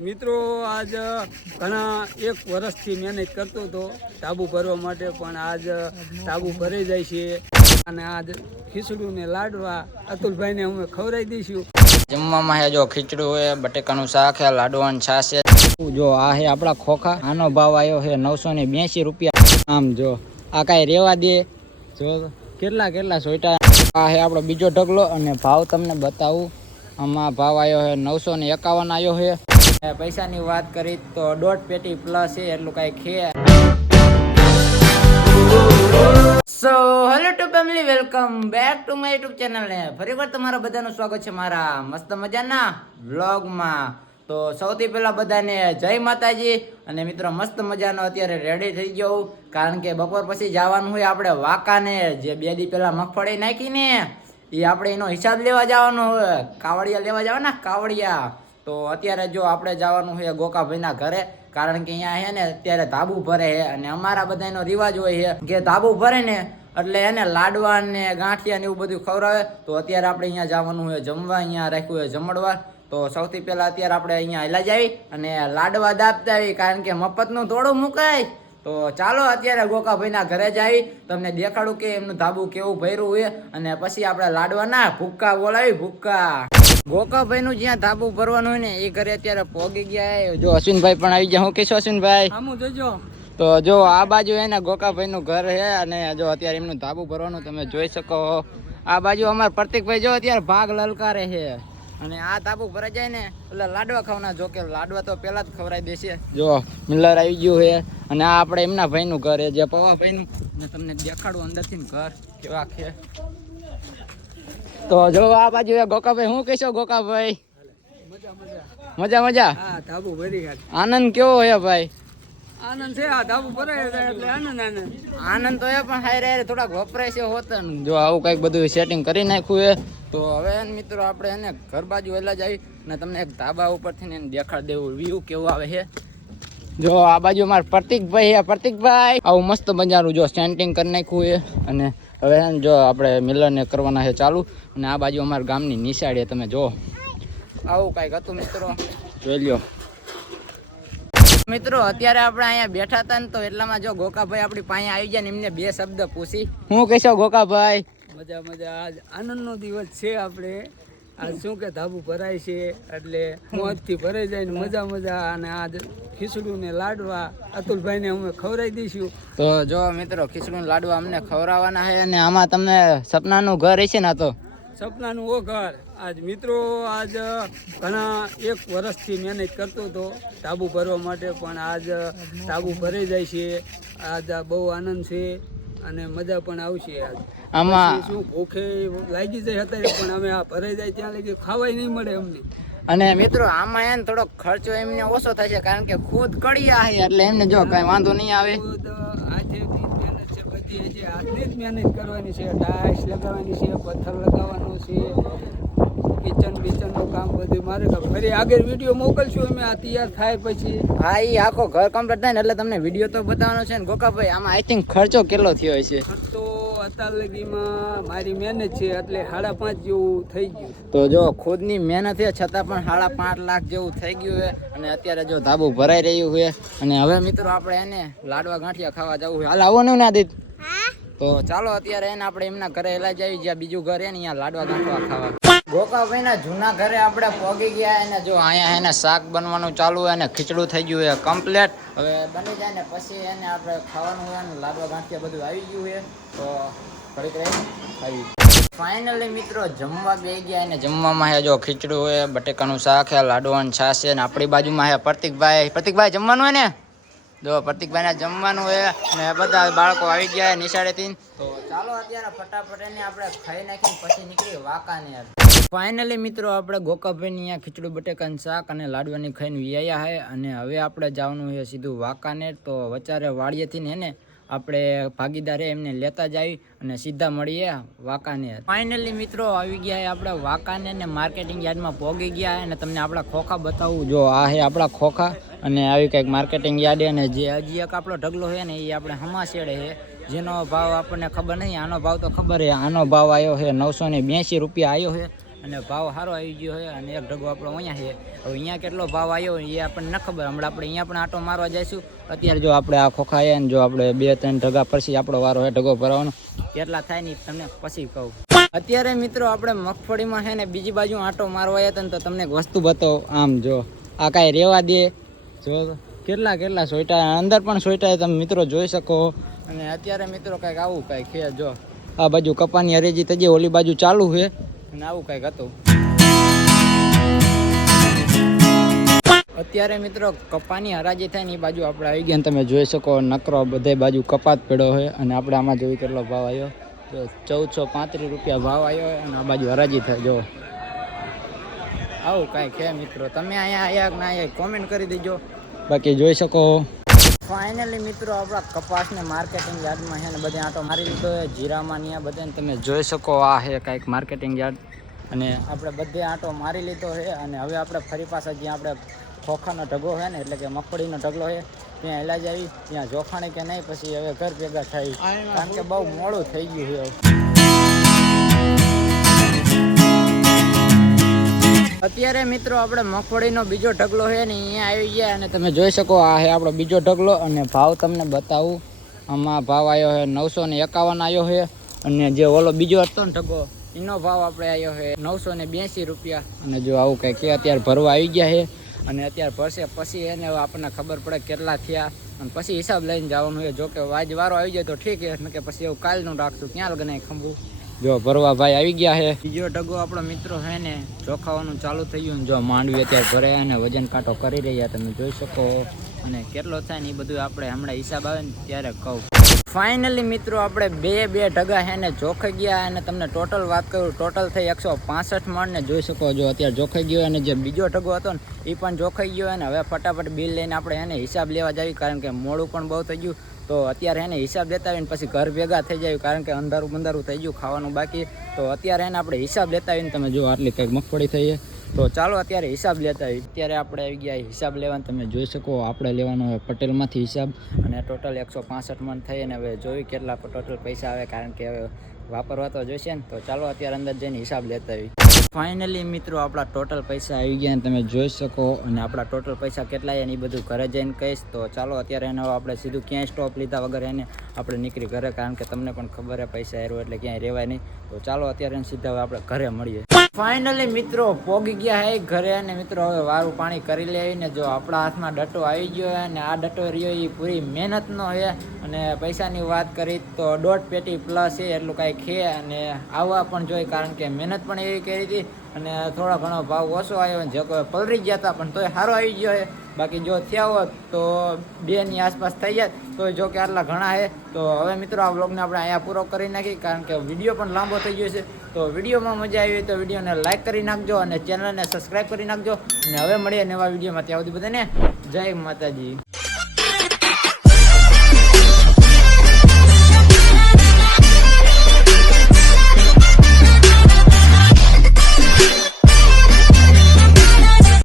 મિત્રો, આજ ઘણા એક વર્ષથી મહેનત કરતો હતો ટાબુ ભરવા માટે, પણ આજ ટાબુ ભરાઈ જાય છે. અને આજ ખીચડું ને લાડવા અતુલભાઈને અમે ખવડાવી દઈશું. જમવામાં હે જો ખીચડું હોય, બટેકાનું શાક હે, લાડવાનું છાશ છે જો આ હે આપણા ખોખા. આનો ભાવ આવ્યો છે નવસો ને બ્યાસી રૂપિયા. આમ જો, આ કાંઈ રેવા દે. જો, કેટલા કેટલા સોયટા. આ હે આપણો બીજો ઢગલો, અને ભાવ તમને બતાવું. આમાં ભાવ આવ્યો છે નવસો ને એકાવન આવ્યો અને પૈસાની વાત કરી તો દોઢ પેટી પ્લસ એટલું કાંઈ ખે so hello to family welcome back to my YouTube channel ને ફરીવાર તમારા બધાનું સ્વાગત છે મારા મસ્ત મજાના વ્લોગમાં તો સૌથી પહેલા બધાને જય માતાજી અને મિત્રો મસ્ત મજાનો અત્યારે રેડી થઈ ગયો કારણ કે બપોર પછી જવાનું હોય આપણે વાંકાને, જે બે દી પહેલાં મગફળી નાખીને એ આપણે એનો હિસાબ લેવા જવાનો હોય. કાવડિયા લેવા જવાના? કાવડિયા. તો અત્યારે જો આપણે જવાનું છે ગોકાભાઈના ઘરે, કારણ કે અહીંયા છે ને અત્યારે ધાબુ ભરે છે અને અમારા બધાનો રિવાજ હોય છે કે ધાબુ ભરે ને એટલે એને લાડવા ને ગાંઠિયા ને એવું બધું ખવડાવે, તો અત્યારે આપણે અહીંયા જવાનું હોય જમવા, અહીંયા રાખ્યું હોય જમડવા તો સૌથી પહેલાં અત્યારે આપણે અહીંયા હેલા જાવી અને લાડવા દાબતા આવી કારણ કે મફતનું થોડું મુકાય. તો ચાલો અત્યારે ગોકાભાઈના ઘરે જાવી તમને દેખાડું કે એમનું ધાબુ કેવું ભર્યું હોય અને પછી આપણે લાડવાના ભૂક્કા બોલાવી, ભૂક્કા. ગોકાભાઈનું જ્યાં ધાબુ ભરવાનું હોય ને એ ઘરે અત્યારે પોગી ગયા જો અશ્વિનભાઈ પણ આવી ગયા. હું કહીશું અશ્વિનભાઈ? જોજો. તો જો આ બાજુ એને ગોકાભાઈનું ઘર છે અને જો અત્યારે એમનું ધાબુ ભરવાનું તમે જોઈ શકો આ બાજુ અમારા પ્રતિકભાઈ જો અત્યારે ભાગ લલકારે છે. અને આ ધાબુ ભરાઈ જાય ને એટલે લાડવા ખાવાના જો કે લાડવા તો પેલા જ ખવડાવી દેશે. જો મિલર આવી ગયું છે. અને આ આપણે એમના ભાઈનું ઘર છે. જે પવા ભાઈનું અને તમને દેખાડું અંદરથી ઘર કેવા છે. તો જો આ બાજુ એ ગોકાભાઈ હું કહેશો ગોકાભાઈ? મજા મજા. આનંદ કેવો હે ભાઈ? આનંદ છે આ ધાબુ ભરાય એટલે આનંદ આનંદ. આનંદ તો એ પણ હારે હારે થોડાક વપરાય છે હોતા ને. જો આવું કંઈક બધું સેટિંગ કરી નાખ્યું એ તો હવે મિત્રો આપણે એને ઘર બાજુ વહેલા જ આવી અને તમને એક ધાબા ઉપરથી ને દેખાડ દેવું. વ્યૂ કેવું આવે છે? જો આ બાજુ મારા પ્રતિકભાઈ પ્રતિકભાઈ. આવું મસ્ત મજાનું જો સેન્ટિંગ કરી નાખ્યું એ અને હવે એને જો આપણે મિલનને કરવાના છે ચાલુ અને આ બાજુ અમારા ગામની નિશાળીએ તમે જો આવું કાંઈક હતું મિત્રો. જોઈ લ્યો. મિત્રો, અત્યારે આપણે અહીંયા બેઠા હતા ને તો એટલામાં જો ગોકાભાઈ આપણી પાસે આવી ગયા ને એમને બે શબ્દ પૂછી. હું કહેશો, ગોકાભાઈ? મજા મજા. આજ આનંદનો દિવસ છે આપણે. આજ શું કે ધાબુ ભરાય છે? એટલે મોજથી ભરાઈ જાય ને મજા મજા અને આજ ખીચડું ને લાડવા અતુલભાઈને અમે ખવડાવી દઈશું. તો જો મિત્રો ખીચડું લાડવા અમને ખવડાવવાના છે અને આમાં તમને સપનાનું ઘર હશે ને તો? સપનાનું ઓ ઘર. આજ મિત્રો આજ ઘણા એક વર્ષથી મહેનત કરતો હતો ધાબુ ભરવા માટે પણ આજ ધાબુ ભરાઈ જાય છે. આજ આ બહુ આનંદ છે. અને મજા પણ આવશે આમાં શું ભૂખે લાગી જાય અત્યારે પણ અમે આ ભરાઈ જાય ત્યાં લગી ખાવાય નહીં મળે અમને. અને મિત્રો આમાં એને થોડોક ખર્ચો એમને ઓછો થાય છે કારણ કે ખુદ કડિયા છે એટલે એમને જો કઈ વાંધો નહીં આવે. આજે મહેનત છે બધી હાથની જ મહેનત કરવાની છે ટાઈલ્સ લગાવવાની છે પથ્થર લગાવવાનો છે કિચન બિચનનું કામ બધું મારે. ફરી આગળ વીડિયો મોકલશું અમે આ તૈયાર થાય પછી. હા એ આખો ઘર કમ્પ્લીટ થાય ને એટલે તમને વીડિયો તો બતાવવાનો છે ને ગોકાભાઈ આમાં આઈ થિંક ખર્ચો કેટલો થયો છે તો અત્યાર લગીમાં મારી મહેનત છે એટલે સાડા પાંચ જેવું થઈ ગયું. તો જો ખુદની મહેનત છે છતાં પણ સાડા પાંચ લાખ જેવું થઈ ગયું છે અને અત્યારે જો ધાબુ ભરાઈ રહ્યું છે. અને હવે મિત્રો આપણે એને લાડવા ગાંઠિયા ખાવા જવું છે. હાલ આવો ને આદિત તો ચાલો અત્યારે એને આપણે એમના ઘરે એલા જઈએ જ્યાં બીજું ઘર એને ને અહીંયા લાડવા ગાંઠવા ખાવા. ગોકાભાઈ ના જૂના ઘરે આપણે પોગી ગયા અને જો અહીંયા એને શાક બનવાનું ચાલુ હોય અને ખીચડું થઈ ગયું છે કમ્પ્લેટ હવે બની જાય ને પછી એને આપણે ખાવાનું હોય ને લાડવા ગાંઠિયા બધું આવી ગયું છે તો ઘડીક રહી આવી ફાઇનલી મિત્રો, જમવા બે ગયા અને જમવામાં હે જો ખીચડું હોય, બટેકાનું શાક હે લાડવાનું છાશ છે અને આપણી બાજુમાં હે પ્રતિકભાઈ. પ્રતિકભાઈ, જમવાનું હોય ને? જો પ્રતિકભાઈને જમવાનું હોય ને બધા બાળકો આવી ગયા નિશાળેથી. તો ચાલો અત્યારે ફટાફટ એને આપણે ખાઈ નાખીને પછી નીકળી વાંકાને ફાઇનલી મિત્રો આપણે ગોકાભાઈની અહીંયા ખીચડું બટેકાનું શાક અને લાડવાની ખાઈને વ્યાયા હે અને હવે આપણે જવાનું છે સીધું વાંકાનેર. તો વચારે વાળીએથી ને એને આપણે ભાગીદારે એમને લેતા જઈ અને સીધા મળીએ વાંકાનેર. ફાઇનલી મિત્રો આવી ગયા આપણે વાંકાનેર ને માર્કેટિંગ યાર્ડમાં પહોંચી ગયા અને તમને આપણા ખોખા બતાવું. જો આ છે આપણા ખોખા અને આવી કંઈક માર્કેટિંગ યાર્ડ છે અને જે હજી એક આપણો ઢગલો છે ને એ આપણે હમાશેડે છે જેનો ભાવ આપણને ખબર નહીં, આનો ભાવ તો ખબર છે આનો ભાવ આવ્યો છે નવસો ને બ્યાસી રૂપિયા આવ્યો છે અને ભાવ સારો આવી ગયો છે અને એક ઢગો આપણો અહીંયા છે. હવે અહીંયા કેટલો ભાવ આવ્યો એ આપણને ન ખબર. હમણાં આપણે અહીંયા પણ આટો મારવા જઈશું. અત્યારે જો આપણે આ ખોખાઈએ ને જો આપણે બે ત્રણ ઢગા પછી આપણો વારો હોય ઢગો ભરવાનો. કેટલા થાય નહીં તમને પછી કહું. અત્યારે મિત્રો આપણે મગફળીમાં છે ને બીજી બાજુ આટો મારવા આવ્યા હતા ને તો તમને એક વસ્તુ બતાવો. આમ જો, આ કાંઈ રેવા દે. જો, કેટલા કેટલા સોયટા, અંદર પણ સોયટા તમે મિત્રો જોઈ શકો. અને અત્યારે મિત્રો કાંઈક આવું કાંઈક છે, જો. આ બાજુ કપાની હરેજી તજી ઓલી બાજુ ચાલુ છે. અને આવું કાંઈક હતું. અત્યારે મિત્રો કપાની હરાજી થાય ને એ બાજુ આપણે આવી ગયા તમે જોઈ શકો, નકરો બધે બાજુ કપાત પડ્યો હોય અને આપણે આમાં જોઈ કેટલો ભાવ આવ્યો. તો ચૌદસો પાંત્રીસ રૂપિયા ભાવ આવ્યો અને આ બાજુ હરાજી થાય જો આવું કાંઈ છે મિત્રો. તમે અહીંયા આવ્યા ના આયા કોમેન્ટ કરી દેજો. બાકી જોઈ શકો. ફાઇનલી મિત્રો આપણા કપાસને માર્કેટિંગ યાર્ડમાં છે ને બધે આટો મારી લીધો છે જીરામાં ને આ બધે તમે જોઈ શકો આ છે કાંઈક માર્કેટિંગ યાર્ડ. અને આપણે બધે આટો મારી લીધો છે અને હવે આપણે ફરી પાછા જ્યાં આપણે ખોખાનો ઢગો છે ને એટલે કે મગફળીનો ઢગલો છે ત્યાં એલા આવી ત્યાં જોખાણે કે નહીં પછી હવે ઘર ભેગા થાય. કારણ કે બહુ મોડું થઈ ગયું છે. અત્યારે મિત્રો આપણે મગફળીનો બીજો ઢગલો છે ને અહીંયા આવી ગયા અને તમે જોઈ શકો આ છે આપણો બીજો ઢગલો અને ભાવ તમને બતાવું. આમાં ભાવ આવ્યો છે નવસો ને એકાવન આવ્યો છે અને જે ઓલો બીજો હતો ને ઢગો, એનો ભાવ આપણે આવ્યો છે નવસો ને બ્યાસી રૂપિયા. અને જો આવું કંઈક છે, અત્યારે ભરવા આવી ગયા છે અને અત્યારે ભરશે પછી એને આપણને ખબર પડે કેટલા થયા. અને પછી હિસાબ લઈને જવાનું છે. જો કે વાજ વારો આવી જાય તો ઠીક છે કે પછી એવું કાલનું રાખશું. ક્યાં લગન ખંભું જો ભરવા ભાઈ આવી ગયા છે. બીજો ડગો આપણો મિત્રો છે ને ચોખાવાનું ચાલુ થઈ ગયું જો માંડવી અત્યારે ભરે અને વજન કાંટો કરી રહ્યા, તમે જોઈ શકો. અને કેટલો થાય ને એ બધું આપણે હમણાં હિસાબ આવે ને ત્યારે કહું. ફાઇનલી મિત્રો, આપણે બે બે ઢગા છે ને જોખાઈ ગયા અને તમને ટોટલ વાત કરું ટોટલ થઈ એકસો પાસઠ મણ ને જોઈ શકો જો અત્યારે જોખાઈ ગયો અને જે બીજો ઢગો હતો ને એ પણ જોખાઈ ગયો અને હવે ફટાફટ બિલ લઈને આપણે એને હિસાબ લેવા જઈએ કારણ કે મોડું પણ બહુ થઈ ગયું. તો અત્યારે એને હિસાબ લેતા આવીને પછી ઘર ભેગા થઈ જાય કારણ કે અંધારું બંધારું થઈ ગયું ખાવાનું બાકી. તો અત્યારે એને આપણે હિસાબ લેતા આવીને તમે જો આટલી કંઈક મગફળી થઈ તો ચાલો અત્યારે હિસાબ લેતા આવી અત્યારે આપણે આવી ગયા હિસાબ લેવાનું તમે જોઈ શકો આપણે લેવાનો હોય પટેલમાંથી હિસાબ અને ટોટલ એકસો પાસઠ મણ થઈ અને હવે જોયું કેટલા ટોટલ પૈસા આવે કારણ કે હવે વાપરવા તો જોઈશે ને. તો ચાલો અત્યારે અંદર જઈને હિસાબ લેતા આવી ફાઇનલી મિત્રો, આપણા ટોટલ પૈસા આવી ગયા તમે જોઈ શકો અને આપણા ટોટલ પૈસા કેટલા છે ને એ બધું ઘરે જઈને કહીશ. તો ચાલો, અત્યારે એને આપણે સીધું ક્યાંય સ્ટોપ લીધા વગર એને આપણે નીકળી ઘરે. કારણ કે તમને પણ ખબર છે, પૈસા હેરવું એટલે ક્યાંય રહેવાય નહીં. તો ચાલો, અત્યારે એને સીધા હવે આપણે ઘરે મળીએ. ફાઇનલી મિત્રો પોગી ગયા હે ઘરે અને મિત્રો હવે વારું પાણી કરી લેવીને જો આપણા હાથમાં ડટો આવી ગયો હોય અને આ ડટો રહ્યો એ પૂરી મહેનતનો હે અને પૈસાની વાત કરી તો દોઢ પેટી પ્લસ છે એટલું કાંઈ ખે અને આવવા પણ જોઈએ કારણ કે મહેનત પણ એવી કરી હતી અને થોડો ઘણો ભાવ ઓછો આવ્યો જે કોઈ પલરી ગયા હતા પણ તોય સારો આવી ગયો છે બાકી જો થયા હોત તો બેની આસપાસ થઈ જાય તો જો કે આટલા ઘણા છે તો હવે મિત્રો આ બ્લોગને આપણે અહીંયા પૂરો કરી નાખી, કારણ કે વીડિયો પણ લાંબો થઈ ગયો છે. તો વિડીયોમાં મજા આવી હોય તો વિડીયોને લાઈક કરી નાખજો અને ચેનલને સબસ્ક્રાઈબ કરી નાખજો. અને હવે મળીએ નવા વિડીયોમાં. ત્યાં સુધી બધાને જય માતાજી.